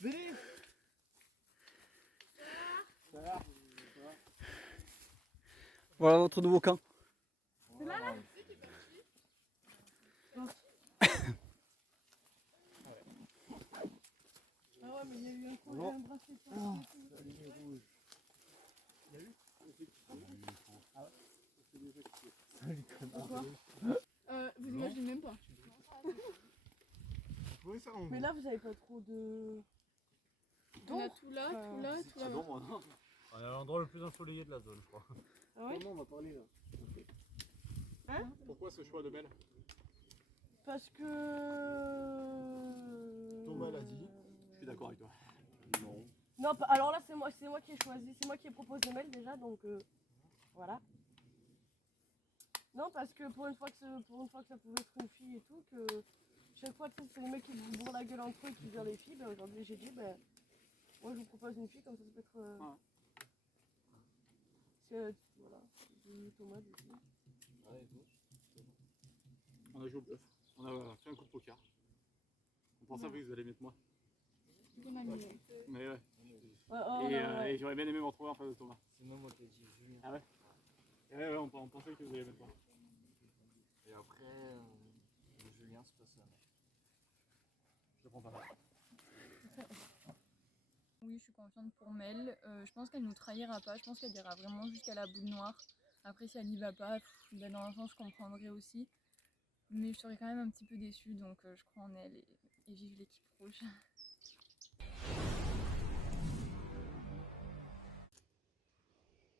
Venez. Ça va. Voilà notre nouveau camp. C'est là. Ah ouais, mais il y a eu un coup, il y a un bracelet. La ligne rouge. Il y a eu. Ah ouais. Salut connard. Vous imaginez même pas. Oui, ça on. Mais là, vous avez pas trop de. On a tout là, tout là, tout là. On est à l'endroit le plus ensoleillé de la zone, je crois. Ah ouais? Comment on va parler là? Hein? Pourquoi ce choix de Belle? Parce que. Thomas l'a dit. Je suis d'accord avec toi. Non. Non, alors là, c'est moi qui ai choisi, c'est moi qui ai proposé Mel déjà, donc voilà. Non, parce que pour une fois que ça pouvait être une fille et tout, que chaque fois que c'est les mecs qui vous bourrent la gueule entre eux qui virent les filles, ben aujourd'hui j'ai dit, ben moi je vous propose une fille, comme ça peut être. Voilà, Thomas du coup. Ouais, et toi? On a joué au bluff. On a fait un coup de poker. On pensait que vous allez mettre moi. On a mis. Mais ouais. Ouais. Et j'aurais bien aimé me retrouver en face de Thomas. C'est même moi qui ai dit Julien. Ah ouais? Ouais, on pensait que vous alliez mettre moi. Et après, Julien, c'est pas ça. Je le prends pas mal. Oui, je suis confiante pour Mel. Je pense qu'elle nous trahira pas. Je pense qu'elle ira vraiment jusqu'à la boule noire. Après, si elle y va pas, ben dans un sens, je comprendrai aussi. Mais je serais quand même un petit peu déçue, donc je crois en elle et vive l'équipe rouge.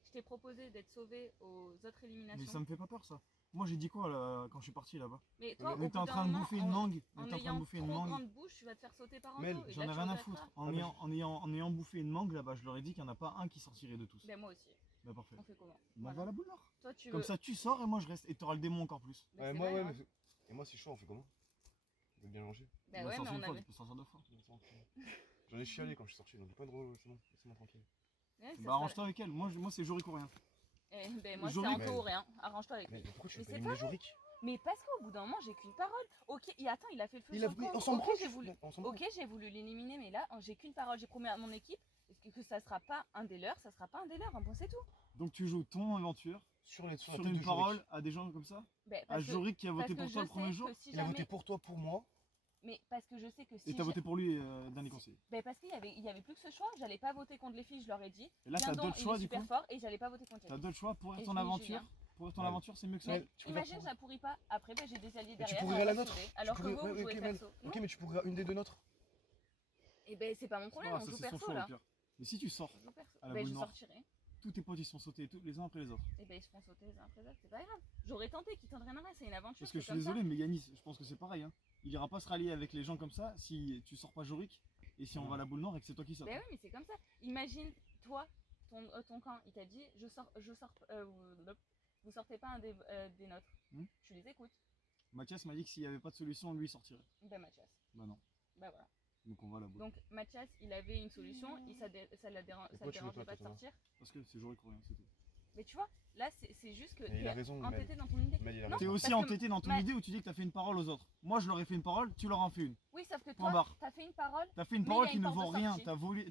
Je t'ai proposé d'être sauvé aux autres éliminations. Mais ça me fait pas peur ça. Moi j'ai dit quoi là, quand je suis parti là-bas? Mais toi, On était en train de bouffer une mangue. On était en train de bouffer une mangue. grande bouche, tu vas te faire sauter par un Mel, dos. Et j'en ai là, tu rien à regretteras. foutre. En ayant bouffé une mangue là-bas, je leur ai dit qu'il n'y en a pas un qui sortirait de tous. Ben moi aussi. Bah parfait. On fait comment? Bah va à la boule noire. Toi, tu Comme veux... ça tu sors et moi je reste. Et t'auras le démon encore plus. Ben, Ouais, c'est moi, vrai, ouais, hein. mais. Et moi, c'est chaud, on fait comment? On veut bien manger. Ben On ouais, mais sortir on une fois, avait... tu peux sortir deux fois. J'en ai chialé quand je suis sorti, donc pas de drôle, c'est bon, laissez-moi tranquille. Ouais, ça Bah sera- arrange-toi avec elle. Moi c'est Jorik ou rien. Eh, ben moi, c'est Jorik. un peu ou rien. Arrange-toi avec Mais lui. pourquoi tu Mais veux pas c'est éliminer pas Jorik? Mais parce qu'au bout d'un moment, j'ai qu'une parole. Ok, et attends, il a fait le feu Il sur a le camp. on s'en Ok, branle, j'ai voulu... on s'en branle. Ok, j'ai voulu l'éliminer, mais là, j'ai qu'une parole. J'ai promis à mon équipe que ça sera pas un des leurs, ça sera pas un des leurs. Un point, c'est tout. Donc tu joues ton aventure Sur la sur tête une de parole Jorik. à des gens comme ça? Ben, À Jorik qui a voté pour toi le premier jour? Si Il a jamais... voté pour toi, pour moi. Mais parce que je sais que si... Et t'as voté pour lui, dernier conseiller. Ben parce qu'il y avait plus que ce choix, j'allais pas voter contre les filles, je leur ai dit. Et là t'as Guindon, d'autres il choix est du super coup. fort et j'allais pas voter contre les T'as filles. d'autres choix pour Et ton je finis aventure. Julien. Pour ton Ouais. aventure c'est mieux que ça. Mais tu préfères Imagine, je la pourris pas, après ben, j'ai des alliés Mais tu derrière. pourrais on la va nôtre. sauver. Alors Tu que pourrais- vous, ouais, vous jouez ok, Mel. perso. Ok, mais tu pourrais une des deux nôtres. Et ben c'est pas mon problème, Ah, on ça joue c'est son perso choix là. au pire. Mais si tu sors, On joue perso. à la Ben boule je noire. sortirai. tous tes potes ils sont sautés les uns après les autres. Et ben ils se font sauter les uns après les autres, c'est pas grave. J'aurais tenté qu'ils t'entraîneraient, c'est une aventure. Parce que je c'est suis comme ça. désolé, mais Yanis, je pense que c'est pareil. Hein. Il ira pas se rallier avec les gens comme ça si tu sors pas Jorik et si on va à la boule noire et que c'est toi qui sors. Ben oui, mais c'est comme ça. Imagine, toi, ton camp, il t'a dit, vous sortez pas un des nôtres. Tu les écoutes. Mathias m'a dit que s'il n'y avait pas de solution, lui il sortirait. Ben Mathias. Bah non. Ben voilà. Donc on va à la boule. Donc Mathias, il avait une solution, ça le Pourquoi tu veux dérangeait pas, pas de toi, sortir. Parce que c'est Jorik ou rien, c'est tout. Mais tu vois, là c'est juste que Mais il a t'es raison, entêté Mel. dans ton idée. Mel, il a Non, T'es raison. aussi parce que entêté dans ton Ma- idée où tu dis que t'as fait une parole aux autres. Moi je leur ai fait une parole, tu leur en fais une. Oui, sauf que Point toi, barre. t'as fait une parole, T'as fait une Mais parole il y a qui une ne porte vaut de rien, sortie.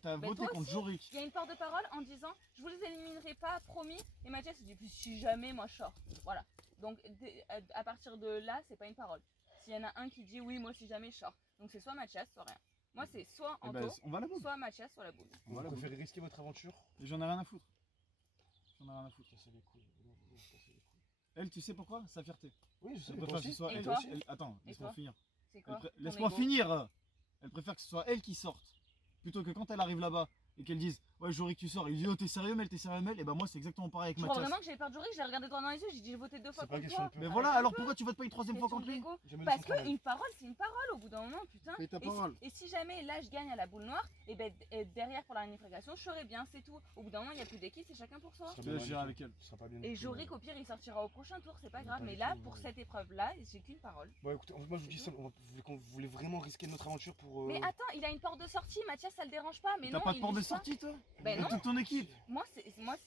t'as Mais voté toi contre aussi. Jorik. il y a une porte de parole en disant je vous les éliminerai pas, promis. Et Mathias il dit puis si jamais moi je sors. Voilà. Donc à partir de là, c'est pas une parole. S'il y en a un qui dit oui, moi si jamais je sors. Donc c'est soit Mathias, soit rien. Moi c'est soit Eh Anto, ben, on va à la boule. soit Mathias, soit la boule. On va à la Vous boule. préférez risquer votre aventure? Et j'en ai rien à foutre. J'en ai rien à foutre. Casser les couilles. Casser les couilles. Elle, tu sais pourquoi? Sa fierté. Oui, je sais, Elle mais préfère toi que ce aussi. soit Et elle. toi Attends, Et laisse-moi toi finir. C'est quoi ton Laisse-moi ego finir. Elle préfère que ce soit elle qui sorte. Plutôt que quand elle arrive là-bas et qu'elle dise ouais Jorik tu sors. Il dit oh t'es sérieux Mel, t'es sérieux Mel. Et bah moi c'est exactement pareil avec Tu crois Mathias. vraiment que j'avais peur de Jorik, j'ai regardé droit dans les yeux, j'ai dit j'ai voté 2 fois C'est pas contre question toi. de peur. Mais voilà, alors pourquoi tu votes pas une troisième fois Question contre lui? d'ego. Jamais Parce laissé travailler. qu'une parole, c'est une parole au bout d'un moment, putain. Fais ta Et parole. et si jamais là je gagne à la boule noire, et ben derrière pour la réunification, je serai bien, c'est tout. Au bout d'un moment, il n'y a plus d'équipe, c'est chacun pour soi. Ce sera Tu bien vas gérer du avec tout. elle. Ce sera pas bien Et du tout. Jorik, au pire, il sortira au prochain tour, c'est pas grave. Pas Mais du là, tout, pour ouais. cette épreuve-là, j'ai qu'une parole. Bon, écoutez, moi je vous dis ça, vous voulez vraiment risquer notre aventure pour. Mais attends, il a une porte de sortie, Mathias, ça le dérange pas. Mais T'as non, pas de il porte de bouge pas. sortie toi? Ben non, Toute ton équipe. moi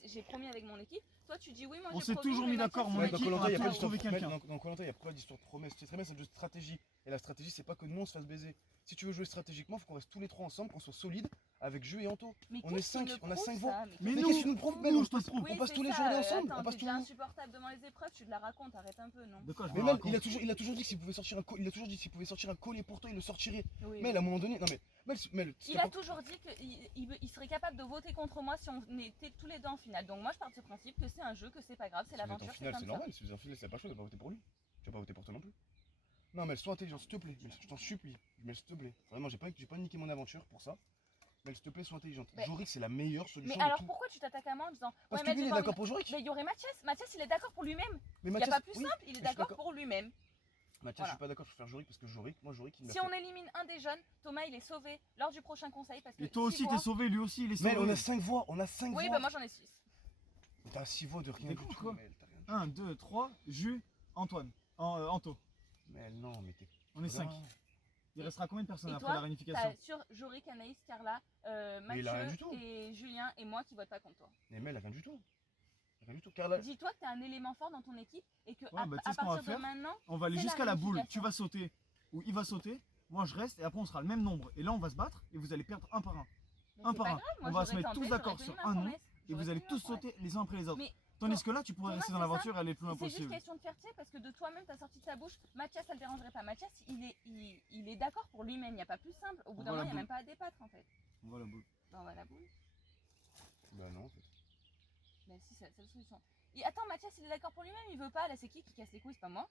j'ai promis avec mon équipe. Toi tu dis oui, moi On j'ai s'est promis, toujours mais mis d'accord, Mathias, mon il Ouais, m'a dans équipe, dit- on Koh-Lanta, a il n'y a pas tous d'histoire trouvé mec, quelqu'un. dans Koh-Lanta, il n'y a pas d'histoire de promesse. C'est très bien, c'est juste stratégie. Et la stratégie, c'est pas que nous on se fasse baiser. Si tu veux jouer stratégiquement, faut qu'on reste tous les trois ensemble, qu'on soit solides avec Jus et Anto. Mais On est qu'est-ce qui 5, me on a prouve 5 ça voix. Mais Mais nous, qu'est-ce que tu nous prouves, Mel? nous, je te prouve. Oui, On passe c'est tous les ça, journées ensemble. attends, On passe t'es tous déjà insupportable devant les épreuves, tu te la racontes, arrête un peu, non? De quoi je Mais me Mel, raconte? il a toujours dit s'il pouvait sortir un il a toujours dit s'il pouvait sortir un collier pour toi, il le sortirait. Oui. Mel, à un moment donné, non mais Mel, Il a toujours dit qu'il serait capable de voter contre moi si on était tous les deux en finale. Donc moi je pars de ce principe que c'est un jeu, que c'est pas grave, c'est Si vous êtes en l'aventure, c'est finale, comme c'est ça. normal. Si vous êtes en finale, c'est pas chaud de pas voter pour lui. Tu vas pas voter pour toi non plus. Non, Mel, sois intelligent, s'il te plaît. Mel, je t'en supplie. Mel, s'il te plaît. Vraiment, j'ai pas niqué mon aventure pour ça. Mel, s'il te plaît, sois intelligente. Mais- Jorik, c'est la meilleure solution Mais de alors tout. pourquoi tu t'attaques à moi en disant Parce ouais, que mais lui, il j'ai est pas d'accord envie- pour Jorik. Mais il y aurait Mathias. Mathias il est d'accord pour lui-même. Mais Il n'y a Mathias, pas plus oui, simple, il est je suis d'accord d'accord. pour lui-même. Mathias, Voilà. je suis pas d'accord, je préfère Jorik parce que Jorik, il me Si on élimine un des jeunes, Thomas il est sauvé lors du prochain conseil parce que. Et toi aussi, six t'es voix- sauvé, lui aussi, il est sauvé. Mel, on a 5 voix, on a 5 Oui, voix. bah moi j'en ai 6. T'as 6 voix de rien T'es du con, tout, quoi. Mel. T'as rien du 1, 2, 3, Jus, Antoine. Anto. tout. Mel, non, mais t'es. On est 5. Il restera combien de personnes Et après toi, la réunification? T'as sur Jorik, Anaïs, Carla, Mais il a rien du Mathieu tout. et Julien et moi qui votent pas contre toi. Mais Mel, rien du tout. Rien du tout. Carla. Dis-toi que t'es un élément fort dans ton équipe et que Ouais, bah, tu sais à ce qu'on va partir de faire maintenant, On va aller C'est la jusqu'à la boule. réunification. Tu vas sauter, ou il va sauter. Moi, je reste, et après, on sera le même nombre. Et là, on va se battre, et vous allez perdre un par un. mais Un c'est par pas un. grave, On moi, va se j'aurais mettre tous tenté, d'accord j'aurais sur tenu ma un nom, promesse. Et vous J'aurais allez tenu tous ma promesse. sauter les uns après les autres. Mais Tandis que là, tu pourrais Thomas, rester dans c'est ça. l'aventure et aller le plus loin c'est juste possible. question de fierté parce que de toi-même t'as sorti de ta bouche. Mathias ça le dérangerait pas. Mathias il est d'accord pour lui-même, il n'y a pas plus simple. Au bout On d'un va moment la il n'y a boule. même pas à débattre en fait. On va la boule. Bah on va à la boule. Bah non, en fait. Bah si c'est la seule solution. Et attends Mathias il est d'accord pour lui-même, il veut pas, là c'est qui casse les couilles, c'est pas moi.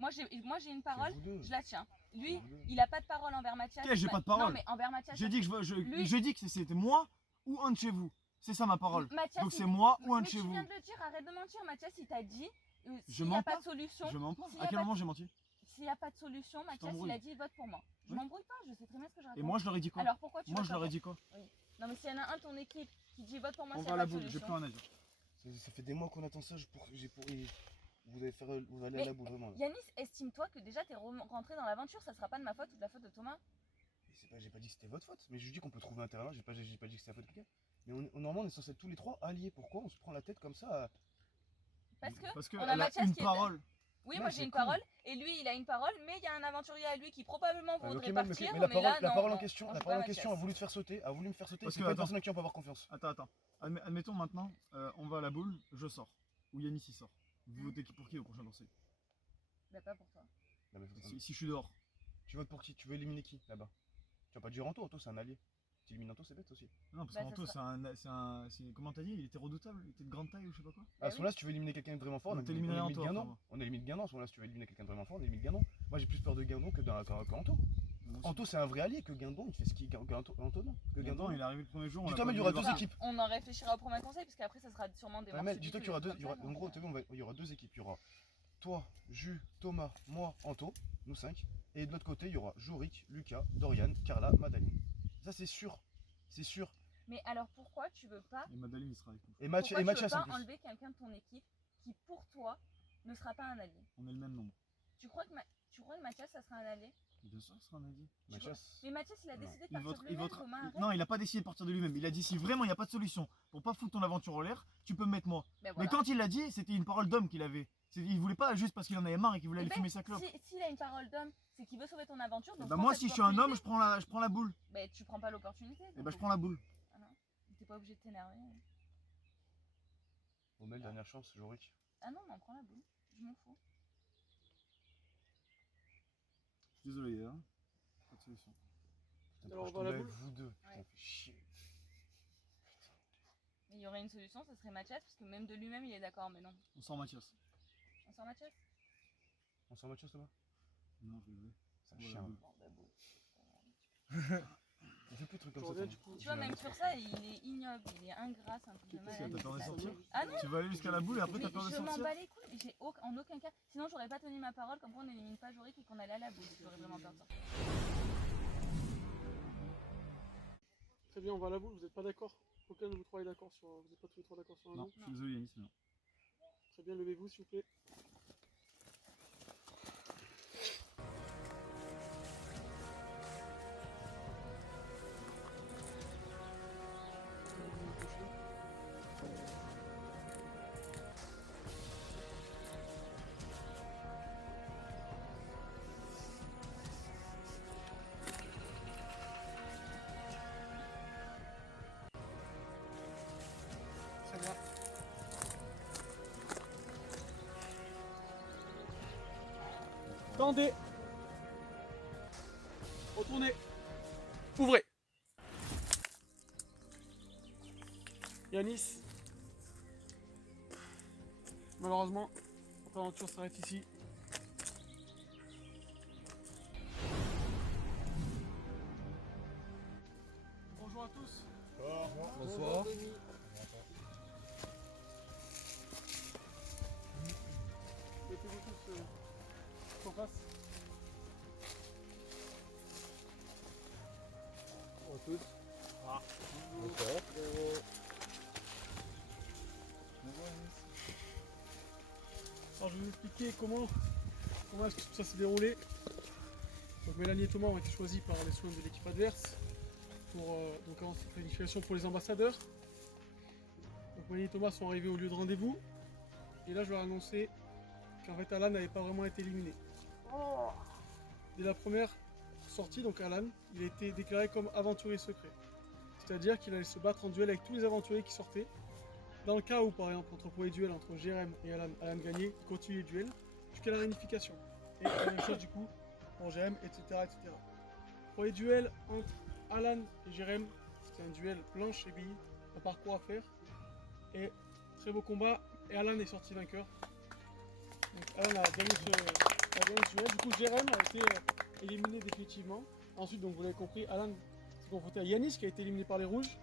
Moi j'ai une parole, C'est vous deux. je la tiens. Lui, Vous deux. il a pas de parole envers Mathias. Ok, j'ai pas de parole. Non mais envers Mathias. J'ai dit que Lui- j'ai dit que c'était moi ou un de chez vous. C'est ça ma parole. Mathias, Donc il- c'est moi ou un de mais chez tu vous. viens de le dire, arrête de mentir. Mathias il t'a dit Je s'il n'y mens a pas pas. de solution. Je mens pas. S'il y À a quel pas de- moment j'ai menti? S'il n'y a pas de solution, Mathias il t'embrouille. a dit vote pour moi. Je Oui. m'embrouille pas, je sais très bien ce que je raconte. Et moi, je leur ai dit quoi? Alors pourquoi tu Moi, votes je pas leur ai pour- dit quoi? Non mais s'il y en a un de ton équipe qui dit vote pour moi, On s'il va n'y à a la pas de boule, j'ai plus solution. rien à dire. Ça fait des mois qu'on attend ça. Vous allez aller à Mais la boule, vraiment. Là. Yanis, estime-toi que déjà t'es rentré dans l'aventure, ça sera pas de ma faute ou de la faute de Thomas. Et c'est pas, j'ai pas dit que c'était votre faute, mais je dis qu'on peut trouver un terrain. J'ai pas dit que c'était la faute de quelqu'un. Mais normalement, on est censé être tous les trois alliés. Pourquoi on se prend la tête comme ça Parce que Parce on a qu'elle a Mathias une qui est- parole. oui, Ouais, moi c'est j'ai une cool. parole et lui il a une parole, mais il y a un aventurier à lui qui probablement Ah, voudrait ok, mais partir, la mais parole, là la non, parole en non, question, non, la c'est parole en pas question a Mathias. voulu te faire sauter, Parce c'est que, pas une attends. personne à qui on peut avoir confiance. Attends. Admettons maintenant, on va à la boule, je sors. Ou Yanis il sort. Vous votez pour qui au prochain conseil? Bah pas pour toi. Non, mais Si je suis dehors. tu votes pour qui? Tu veux éliminer qui là-bas? Tu vas pas dire Anto, Anto c'est un allié. Tu élimines Anto, c'est bête aussi. Non, parce Bah, ça qu'Anto, sera- comment t'as dit? Il était redoutable, il était de grande taille ou je sais pas quoi. À ce moment-là, si tu veux éliminer quelqu'un de vraiment fort, On on t'éliminerait élimine Anto, Guindon. après, moi. On élimine Guindon. À ce moment-là, si tu veux éliminer quelqu'un de vraiment fort, on élimine Guindon. Moi, j'ai plus peur de Guindon qu'Anto. Moi aussi. Anto, c'est un vrai allié que Guindon, il fait ce qu'il. Anto, non. Que Guindon, Guindon, il est arrivé le premier jour. on Dis-toi, l'a pas mais il y aura vu deux débarquer. équipes. On en réfléchira au premier conseil parce qu'après ça sera sûrement des Ouais, morts mais subites dis-toi ou qu'il y aura des deux. trucs En comme ça, gros, donc, t'as vu, il y aura deux équipes. Il y aura toi, Jus, Thomas, moi, Anto, nous 5. Et de l'autre côté, il y aura Jorik, Lucas, Dorian, Carla, Madaline. Ça, c'est sûr. C'est sûr. Mais alors pourquoi tu veux pas Et Madeleine, il sera avec nous. Et pourquoi tu Mathias veux en pas plus. enlever quelqu'un de ton équipe qui pour toi ne sera pas un allié? On est le même nombre. Tu crois que Mathias ça sera un allié? Bien sûr, ce sera un allié. Mathias. Mais Mathias il a Non. décidé de Il partir vote- de il lui-même, votera- Thomas, arrête. Non, il a pas décidé de partir de lui-même. Il a dit si vraiment il n'y a pas de solution pour pas foutre ton aventure en l'air, tu peux me mettre moi. Mais Mais voilà. quand il l'a dit, c'était une parole d'homme qu'il avait. Il voulait pas juste parce qu'il en avait marre et qu'il voulait Eh aller ben, fumer sa clope. S'il a une parole d'homme, c'est qu'il veut sauver ton aventure. Donc Bah prends moi, cette si je suis un homme, opportunité. je prends la boule. Ben tu prends pas l'opportunité. Et bah je prends la boule. T'es pas obligé de t'énerver. Bon, Mel, dernière chance, Jorik. Ah non, non, prends la boule. Je m'en fous. Désolé, hein. Pas de solution. Putain, Alors, je on va à la tombais boule avec vous deux. Putain, Ouais. fait chier. Mais il y aurait une solution, ça serait Mathias, parce que même de lui-même il est d'accord, mais non. On sort Mathias. On sort Mathias? On sort Mathias là-bas? Non, je vais. C'est un Voilà, chien. boule. Bon, bah boule. On fait plus de trucs Je comme ça. reviens toi. du coup. Tu vois, même sur ça, il est ignoble, il est ingrat, c'est un truc de Qu'est-ce malade. que t'as peur de Ça- sortir Ah non, Tu vas aller jusqu'à la boule et après mais t'as peur de je m'en sortir. bats les couilles, en aucun cas. Sinon, j'aurais pas tenu ma parole comme quoi on n'élimine pas Jorik et qu'on allait à la boule. J'aurais vraiment peur de sortir. Très bien, on va à la boule. Vous n'êtes pas d'accord? Aucun de vous trois est d'accord sur. Vous n'êtes pas tous les trois d'accord sur un Non, nom? je suis désolé, Yanis, mais non. Très bien, levez-vous s'il vous plaît. Tendez. Retournez. Ouvrez. Yanis. Malheureusement, notre aventure s'arrête ici. Bonjour à tous. Bonsoir. Mettez-vous tous en face. Bonjour à tous. Bonsoir. Alors je vais vous expliquer comment est-ce que tout ça s'est déroulé. Donc Mélanie et Thomas ont été choisis par les soins de l'équipe adverse pour donc en qualification pour les ambassadeurs. Donc Mélanie et Thomas sont arrivés au lieu de rendez-vous. Et là je leur ai annoncé qu'en fait Alan n'avait pas vraiment été éliminé. Dès la première sortie, donc Alan, il a été déclaré comme aventurier secret. C'est-à-dire qu'il allait se battre en duel avec tous les aventuriers qui sortaient. Dans le cas où, par exemple, entre premier duel entre Jérém et Alan gagnait, il continue les duels jusqu'à la réunification. Et la même chose du coup pour Jérém, etc., etc. Pour les duels entre Alan et Jérém, c'était un duel planche et billes, un parcours à faire. Et très beau combat, et Alan est sorti vainqueur. Donc Alan a gagné ce duel. Du coup, Jérém a été éliminé définitivement. Ensuite, donc vous l'avez compris, Alan s'est confronté à Yanis qui a été éliminé par les rouges.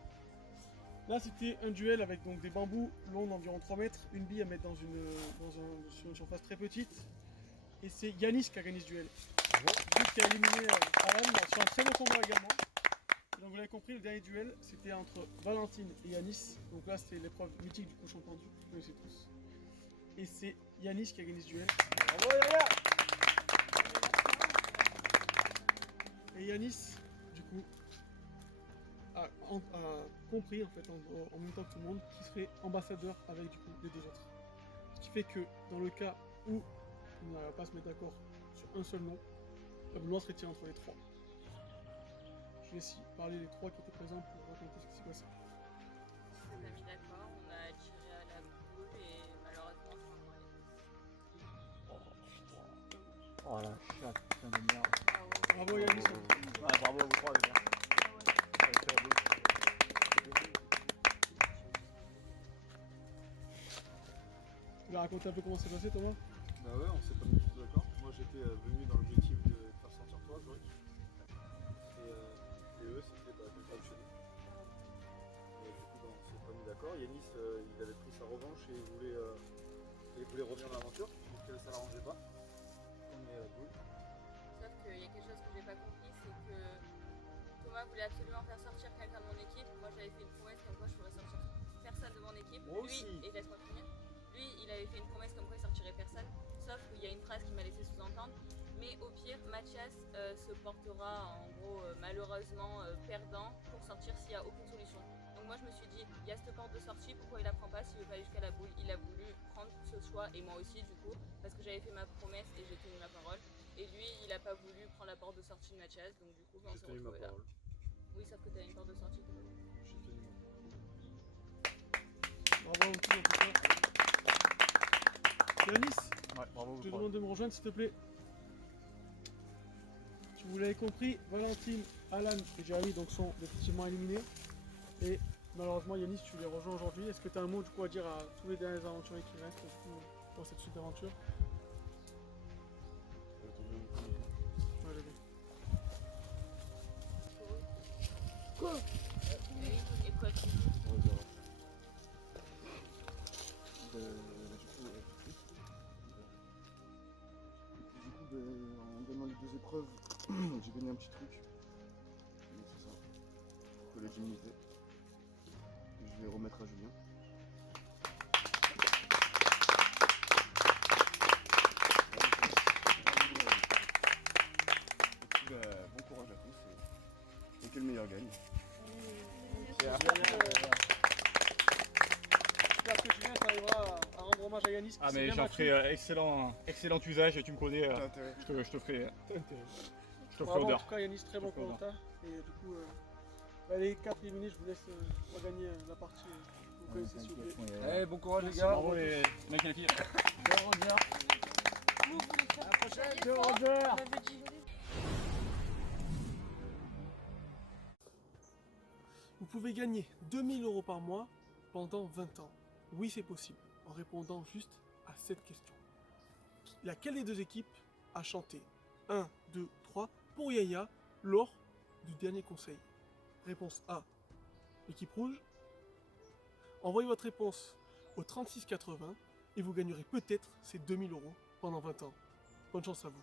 Là, c'était un duel avec donc des bambous longs d'environ 3 mètres, une bille à mettre sur une surface très petite. Et c'est Yanis qui a gagné ce duel. Yanis qui a éliminé Alan sur un très beau combat également. Et donc vous l'avez compris, le dernier duel, c'était entre Valentine et Yanis. Donc là, c'était l'épreuve mythique du cochon pendu, vous connaissez tous. Et c'est Yanis qui a gagné ce duel. Bravo Yaya! Et Yanis, du coup, a compris en fait en même temps que tout le monde qu'il serait ambassadeur avec du coup les deux autres. Ce qui fait que dans le cas où on n'arrive pas à se mettre d'accord sur un seul nom, la loi serait tirée entre les trois. Je vais essayer de parler des trois qui étaient présents pour raconter ce qui s'est passé. On s'est mis d'accord, on a tiré à la boule et malheureusement Oh la chatte, putain de merde. Bravo Yanis. Ouais, bravo à vous trois déjà. Tu vas raconter un peu comment c'est passé Thomas? Bah ouais, on s'est pas mis tous d'accord. Moi j'étais venu dans l'objectif de te faire sentir toi, Jorik. Et eux c'était quelqu'un de chez nous. Et du coup bah, on s'est pas mis d'accord. Yanis il avait pris sa revanche et il voulait revenir dans l'aventure, donc ça l'arrangeait pas. On est à la boule. Sauf qu'il y a quelque chose que j'ai pas compris, c'est que Thomas voulait absolument faire sortir quelqu'un de mon équipe. Moi j'avais fait une promesse comme quoi je ferais sortir personne de mon équipe. Moi Lui, aussi. et laisse-moi finir. Lui, il avait fait une promesse comme quoi il sortirait personne. Sauf qu'il y a une phrase qui m'a laissé sous-entendre. Mais au pire, Mathias se portera en gros malheureusement perdant pour sortir s'il n'y a aucune solution. Donc moi je me suis dit, il y a cette porte de sortie, pourquoi il la prend pas s'il veut pas aller jusqu'à la boule? Il a voulu prendre ce choix et moi aussi du coup, parce que j'avais fait ma promesse et j'ai tenu ma parole. Et lui, il a pas voulu prendre la porte de sortie de Mathias, donc du coup on J'ai s'est tenu ma retrouvés là. parole. Oui, sauf que t'as une porte de sortie. J'ai tenu ma parole. Bravo à vous tous en tout cas. Yanis, Ouais, bravo je te vous trois. demande de me rejoindre s'il te plaît. Vous l'avez compris, Valentine, Alan et Jérémy donc sont définitivement éliminés. Et malheureusement Yanis, tu les rejoins aujourd'hui. Est-ce que tu as un mot du coup à dire à tous les derniers aventuriers qui restent du coup, pour cette suite d'aventure? Ouais, j'ai vu. Quoi? Et quoi tu dis? En gagnant les deux épreuves, j'ai gagné un petit truc. Donc c'est ça. Collège d'immunité. Je vais remettre à Julien. Et puis, bon courage à tous et que le meilleur gagne. J'espère que Julien t'arrivera à rendre hommage à Yanis. qui Ah s'est mais bien j'en battu. ferai excellent usage, tu me connais, T'as intérêt. je te ferai Bravo en honneur. tout cas Yanis, très bon Je te fais honneur. commentaire. Et du coup, les 4 éliminés, je vous laisse regagner la partie. Vous connaissez s'il vous plaît. Eh, bon courage les Merci, gars. Bravo les mecs et les filles. Bien, on revient. Nous, vous voulez faire À la prochaine, dernière fois, Roger. on avait dit- Vous pouvez gagner 2000 € par mois pendant 20 ans. Oui, c'est possible, en répondant juste à cette question. Laquelle des deux équipes a chanté 1, 2, 3 pour Yaya lors du dernier conseil? Réponse A, l'équipe rouge. Envoyez votre réponse au 3680 et vous gagnerez peut-être ces 2000 € pendant 20 ans. Bonne chance à vous.